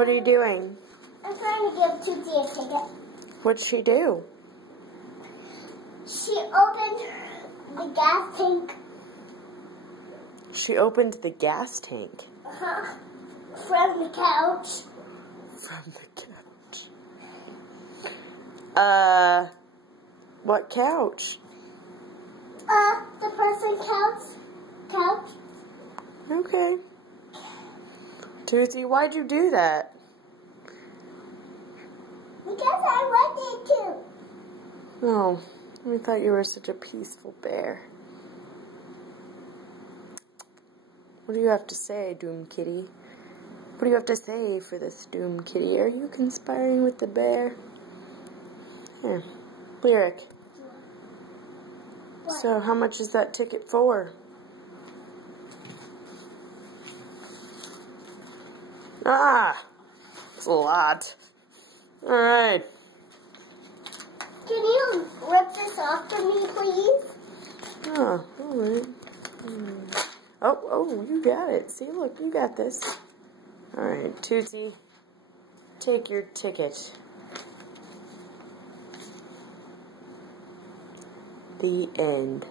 What are you doing? I'm trying to give Tootsie a ticket. What'd she do? She opened the gas tank. She opened the gas tank. From the couch. From the couch. What couch? The person couch. Okay. Tootsie, why'd you do that? Because I wanted to. Oh, we thought you were such a peaceful bear. What do you have to say, Doom Kitty? What do you have to say for this, Doom Kitty? Are you conspiring with the bear? Here. Lyric. What? So, how much is that ticket for? Ah! It's a lot. Alright. Can you rip this off for me, please? Oh, alright. Oh, you got it. See, look, you got this. Alright, Tootsie, take your ticket. The end.